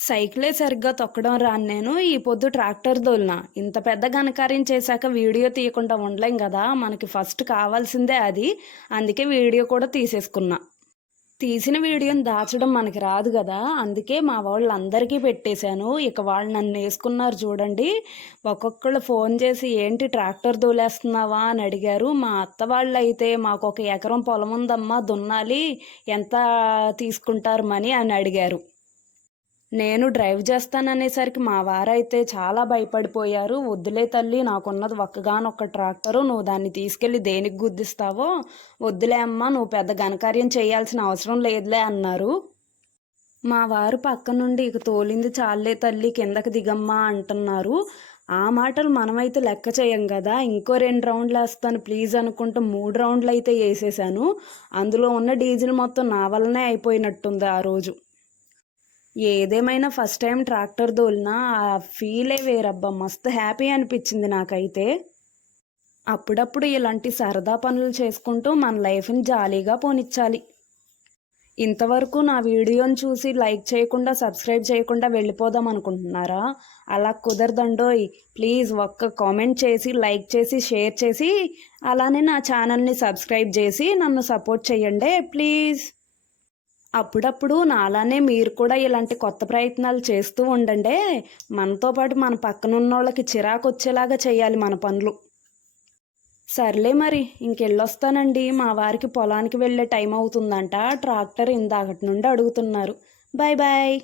సైకిలే సరిగ్గా తొక్కడం రాను నేను ఈ పొద్దు ట్రాక్టర్ దోలినా. ఇంత పెద్ద ఘనకార్యం చేశాక వీడియో తీయకుండా ఉండలేం గదా! మనకి ఫస్ట్ కావాల్సిందే అది. అందుకే వీడియో కూడా తీసేసుకున్నా. తీసిన వీడియోని దాచడం మనకి రాదు గదా! అందుకే మా వోళ్ళందరికీ పెట్టేశాను. ఇక వాళ్ళు నన్నేసుకున్నారు చూడండి. ఒక్కొక్కళ్ళు ఫోను చేసి, "ఏంటి ట్రాక్టర్ తోలేస్తున్నావా?" అని అడిగారు. మా అత్త వాళ్ళైతే, "మాకొక ఎకరం పొలముందమ్మా దున్నాలి. ఎంత తీసుకుంటారు మనీ?" అని అడిగారు. నేను డ్రైవ్ చేస్తాననేసరికి మా వారైతే చాలా భయపడిపోయారు. "వద్దులే తల్లి, నాకున్నది ఒక్కగానొక్క ట్రాక్టరు. నువ్వు దాన్ని తీసుకెళ్ళి దేనికి గుద్దిస్తావో? వద్దులే అమ్మా, నువ్వు పెద్ద ఘనకార్యం చేయాల్సిన అవసరం లేదులే" అన్నారు. మా వారు పక్క నుండి, "ఇక తోలింది చాల్లే తల్లి, కిందకి దిగమ్మా" అంటున్నారు. ఆ మాటలు మనమైతే లెక్క చేయం గదా! "ఇంకో 2 రౌండ్‌లేస్తాను ప్లీజ్" అనుకుంటూ 3 రౌండ్‌లయితే యేసేశాను. అందులో ఉన్న డీజిల్ మొత్తం నా వల్లనే అయిపోయినట్టుంది ఆ రోజు. ఏదేమైనా ఫస్ట్ టైం ట్రాక్టర్ తోలినా ఆ ఫీలే వేరబ్బా! మస్తు హ్యాపీ అనిపిచ్చింది నాకైతే. అప్పుడప్పుడు ఇలాంటి సరదా పనులు చేసుకుంటూ మన లైఫ్‌ని జాలీగా పోనిచ్చాలి. ఇంతవరకు నా వీడియోని చూసి లైక్ చేయకుండా, సబ్స్క్రైబ్ చేయకుండా వెళ్ళిపోదాం అనుకుంటున్నారా? అలా కుదరదండోయ్! ప్లీజ్ ఒక్క కామెంట్ చేసి, లైక్ చేసి, షేర్ చేసి, అలానే నా ఛానల్‌ని సబ్స్క్రైబ్ చేసి నన్ను సపోర్ట్ చేయండే ప్లీజ్. అప్పుడప్పుడు నాలానే మీరు కూడా ఇలాంటి కొత్త ప్రయత్నాలు చేస్తూ ఉండండే. మనతో పాటు మన పక్కనున్నోళ్ళకి చిరాకొచ్చేలాగా చేయాలి మన పనులు. సర్లే మరి ఇంకెళ్ళొస్తానండి. మా వారికి పొలానికి వెళ్ళే టైం అవుతుందంట. ట్రాక్టర్ ఇందాకటి నుండి అడుగుతున్నారు. Bye bye.